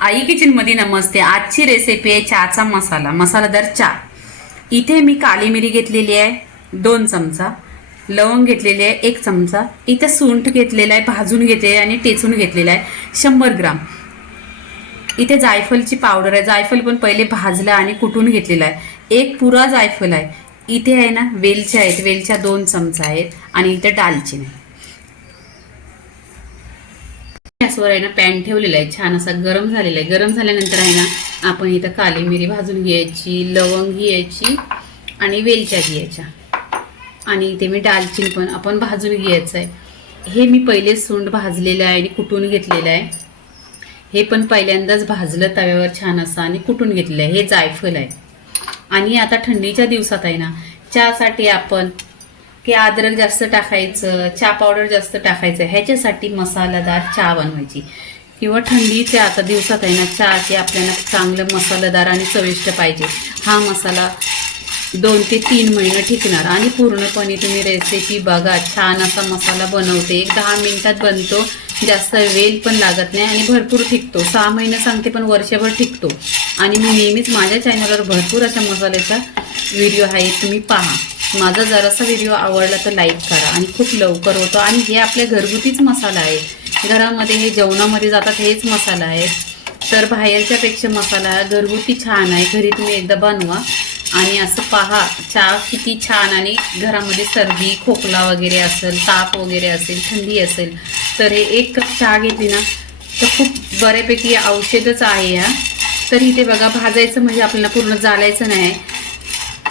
आई किचनमध्ये नमस्ते. आजची रेसिपी आहे चहाचा मसाला. मसालादार चहा. इथे मी काली मिरी घेतलेली आहे दोन चमचा. लवंग घेतलेली आहे एक चमचा. इथे सुंठ घेतलेला आहे भाजून घेतलेला आहे आणि टेचून घेतलेला आहे शंभर ग्राम. इथे जायफलची पावडर आहे. जायफल पण पहिले भाजला आणि कुटून घेतलेला आहे. एक पुरा जायफल आहे. इथे आहे ना वेलच्या आहेत. वेलच्या दोन चमचा आहेत आणि इथे दालचिनी आहे गॅसवर आहे ना पॅन ठेवलेला आहे. छान असा गरम झालेला आहे. गरम झाल्यानंतर आहे ना आपण इथं काली मिरी भाजून घ्यायची लवंग घ्यायची आणि वेलच्या घ्यायच्या. आणि इथे मी दालचिनी पण आपण भाजून घ्यायचं आहे. हे मी पहिले सुंड भाजलेलं आहे आणि कुटून घेतलेलं आहे. हे पण पहिल्यांदाच भाजलं तव्यावर छान असं आणि कुटून घेतलेलं आहे. हे जायफल आहे. आणि आता थंडीच्या दिवसात आहे ना चहासाठी आपण की अद्रक जास्त टाकायचं चहा पावडर जास्त टाकायचं ह्याच्यासाठी मसालादार चहा बनवायची. किंवा थंडीचे आता दिवसात आहे ना चहाची आपल्याला चांगलं मसालेदार आणि चविष्ट पाहिजे. हा मसाला दोन ते तीन महिने टिकणार. आणि पूर्णपणे तुम्ही रेसिपी बघा छान असा मसाला बनवते. एक दहा मिनटात बनतो जास्त वेल पण लागत नाही आणि भरपूर टिकतो. सहा महिने सांगते पण वर्षभर टिकतो. आणि मी नेहमीच माझ्या चॅनलवर भरपूर अशा मसाल्याचा व्हिडिओ आहे तुम्ही पहा. माझा जरासा व्हिडिओ आवडला तर लाईक करा आणि खूप लवकर होतो. आणि हे आपल्या घरगुतीच मसाला आहे. घरामध्ये हे जेवणामध्ये जातात हेच मसाला आहे. तर बाहेरच्यापेक्षा मसाला घरगुती छान आहे. घरी तुम्ही एकदा बनवा आणि असं पहा चहा किती छान आणि घरामध्ये सर्दी खोकला वगैरे असेल ताप वगैरे असेल थंडी असेल तर हे एक कप चहा घेतली ना तर खूप बऱ्यापैकी औषधच आहे हा तर इथे बघा भाजायचं म्हणजे आपल्याला पूर्ण जालायचं नाही.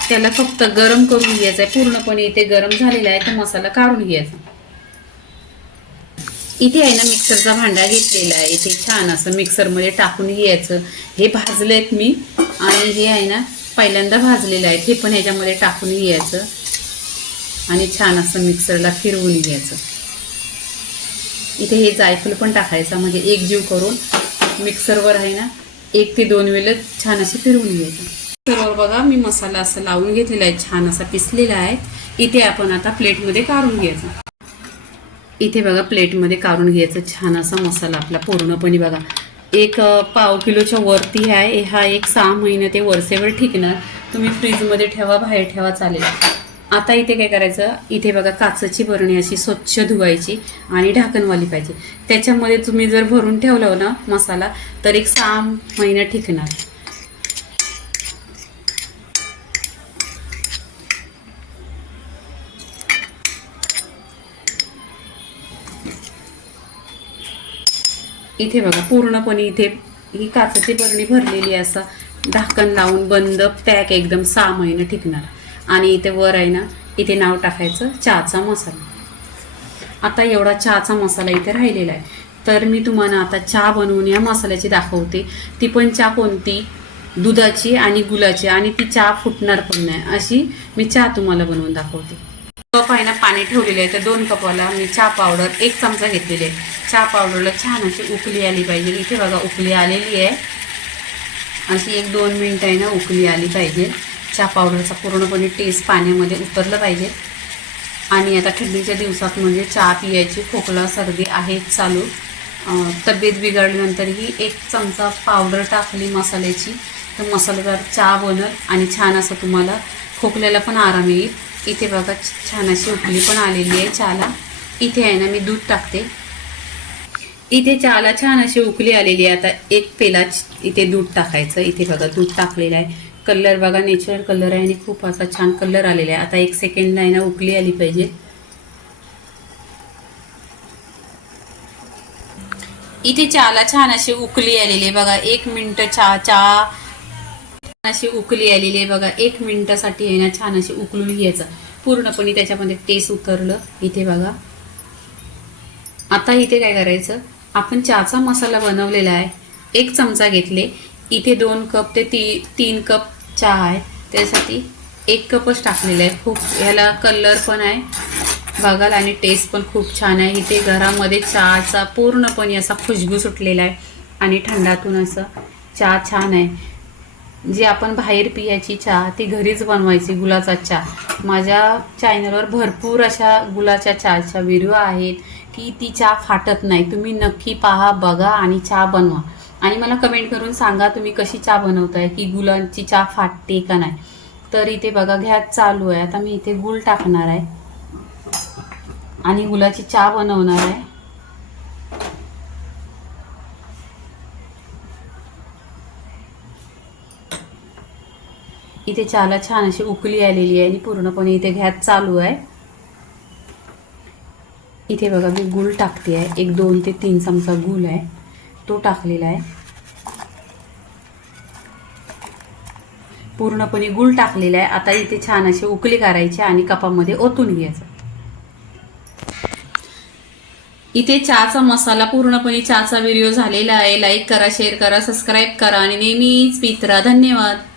त्याला फक्त गरम करून घ्यायचं आहे पूर्णपणे इथे गरम झालेला आहे तर मसाला काढून घ्यायचा. इथे आहे ना मिक्सरचा भांडा घेतलेला आहे. इथे छान असं मिक्सरमध्ये टाकून घ्यायचं. हे भाजलं आहेत मी. आणि हे आहे ना पहिल्यांदा भाजलेलं आहे. हे पण ह्याच्यामध्ये टाकून घ्यायचं. आणि छान असं मिक्सरला फिरवून घ्यायचं. इथे हे जायफल पण टाकायचं. म्हणजे एक जीव करून मिक्सरवर आहे ना एक ते दोन वेळेस छान असं फिरवून घ्यायचं. मिक्सरवर बघा मी मसाला असं लावून घेतलेला आहे छान असा पिसलेला आहे. इथे आपण आता प्लेटमध्ये काढून घ्यायचं. इथे बघा प्लेटमध्ये काढून घ्यायचं छान असा मसाला आपला पूर्णपणे बघा. एक पाव किलोच्या वरती आहे. हा एक सहा महिने ते वरसेवर ठिकणार. तुम्ही फ्रीजमध्ये ठेवा बाहेर ठेवा चालेल. आता इथे काय करायचं? इथे बघा काचची बरणी अशी स्वच्छ धुवायची आणि ढाकणवाली पाहिजे. त्याच्यामध्ये तुम्ही जर भरून ठेवलं ना मसाला तर एक सहा महिना ठिकणार. इथे बघा पूर्णपणे इथे ही काचेची बरणी भरलेली आहे असं. ढाकण लावून बंद पॅक एकदम सहा महिने टिकणार आणि इथे वर आहे ना इथे नाव टाकायचं चहाचा मसाला. आता एवढा चहाचा मसाला इथे राहिलेला आहे. तर मी तुम्हाला आता चहा बनवून या मसाल्याची दाखवते. ती पण चहा कोणती? दुधाची आणि गुलाची. आणि ती चहा फुटणार पण नाही. अशी मी चहा तुम्हाला बनवून दाखवते. कप आहे ना पाणी ठेवलेलं आहे. तर दोन कपाला मी चहा पावडर एक चमचा घेतलेली आहे. चहा पावडरला छान अशी उकली आली पाहिजे. इथे बघा उकली आलेली आहे. अशी एक दोन मिनटं आहे ना उकली आली पाहिजे. चहा पावडरचा पूर्णपणे टेस्ट पाण्यामध्ये उतरलं पाहिजे. आणि आता थंडीच्या दिवसात म्हणजे चहा पियायची खोकला सर्दी आहेच चालू. तब्येत बिघडल्यानंतरही एक चमचा पावडर टाकली मसाल्याची. तर मसालेदार चहा बनल आणि छान असं तुम्हाला खोकल्याला पण आराम येईल. इथे बघा छान अशी उकली पण आलेली आहे चहाला. इथे आहे ना मी दूध टाकते. इथे चहाला छान अशी उकली आलेली आहे. आता एक पेला इथे दूध टाकायचं. इथे बघा दूध टाकलेलं आहे. कलर बघा नेचरल कलर आहे आणि खूप असा छान कलर आलेला आहे. आता एक सेकंडला आहे ना उकली आली पाहिजे. इथे चहाला छान अशी उकली आलेली आहे. बघा एक मिनटं चहा चहा छान अशी उकली आलेली आहे. बघा एक मिनटासाठी आहे ना छान अशी उकलून घ्यायचं. पूर्णपणे त्याच्यामध्ये टेस्ट उतरलं. इथे बघा. आता इथे काय करायचं? आपण चहाचा मसाला बनवलेला आहे एक चमचा घेतले. इथे दोन कप ते ती तीन कप चहा आहे. त्यासाठी एक कपच टाकलेला आहे. खूप ह्याला कलर पण आहे. बघाल आणि टेस्ट पण खूप छान आहे. इथे घरामध्ये चहाचा पूर्णपणे असा खुशबू सुटलेला आहे. आणि थंडातून असं चहा छान आहे. जी आपण बाहेर पियाची चहा ती घरीच बनवायची गुलाचा चहा. माझ्या चॅनलवर भरपूर अशा गुलाच्या चहाच्या व्हिडिओ आहेत की ती चहा फाटत नाही. तुम्ही नक्की पहा बघा आणि चहा बनवा. आणि मला कमेंट करून सांगा तुम्ही कशी चहा बनवताय की गुलांची चहा फाटते का नाही. तर इथे बघा गॅस चालू आहे. आता मी इथे गुळ टाकणार आहे. आणि गुलाची चहा बनवणार आहे. इथे चहाला छान अशी उकली आलेली आहे आणि पूर्णपणे इथे गॅस चालू आहे. इथे बघा मी गुळ टाकते आहे. एक दोन ते तीन चमचा गुळ आहे. तो टाकलेला आहे. पूर्णपणे गुळ टाकलेला आहे. आता इथे छान अशी उकली करायची आणि कपामध्ये ओतून घ्यायचं. इथे चहाचा मसाला पूर्णपणे चहाचा व्हिडिओ झालेला आहे. लाईक करा शेअर करा सबस्क्राईब करा आणि नेहमीच पित्रा धन्यवाद.